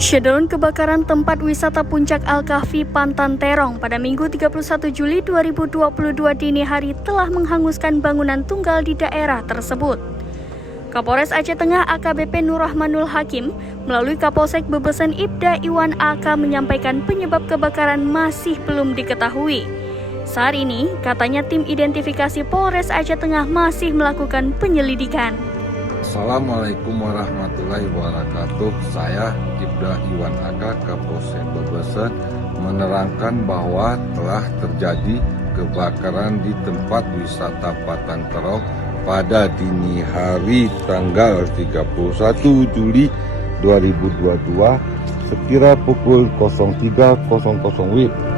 Shutdown kebakaran tempat wisata Puncak Al-Kahfi Pantan Terong pada Minggu 31 Juli 2022 dini hari telah menghanguskan bangunan tunggal di daerah tersebut. Kapolres Aceh Tengah AKBP Nur Rahmanul Hakim melalui Kapolsek Bebesen Ibda Iwan AK menyampaikan penyebab kebakaran masih belum diketahui. Saat ini, katanya tim identifikasi Polres Aceh Tengah masih melakukan penyelidikan. Assalamualaikum warahmatullahi wabarakatuh. Saya Ibda Iwan Aga, Kapolsek Bebesen, menerangkan bahwa telah terjadi kebakaran di tempat wisata Pantan Terong pada dini hari tanggal 31 Juli 2022 sekira pukul 03.00 WIB.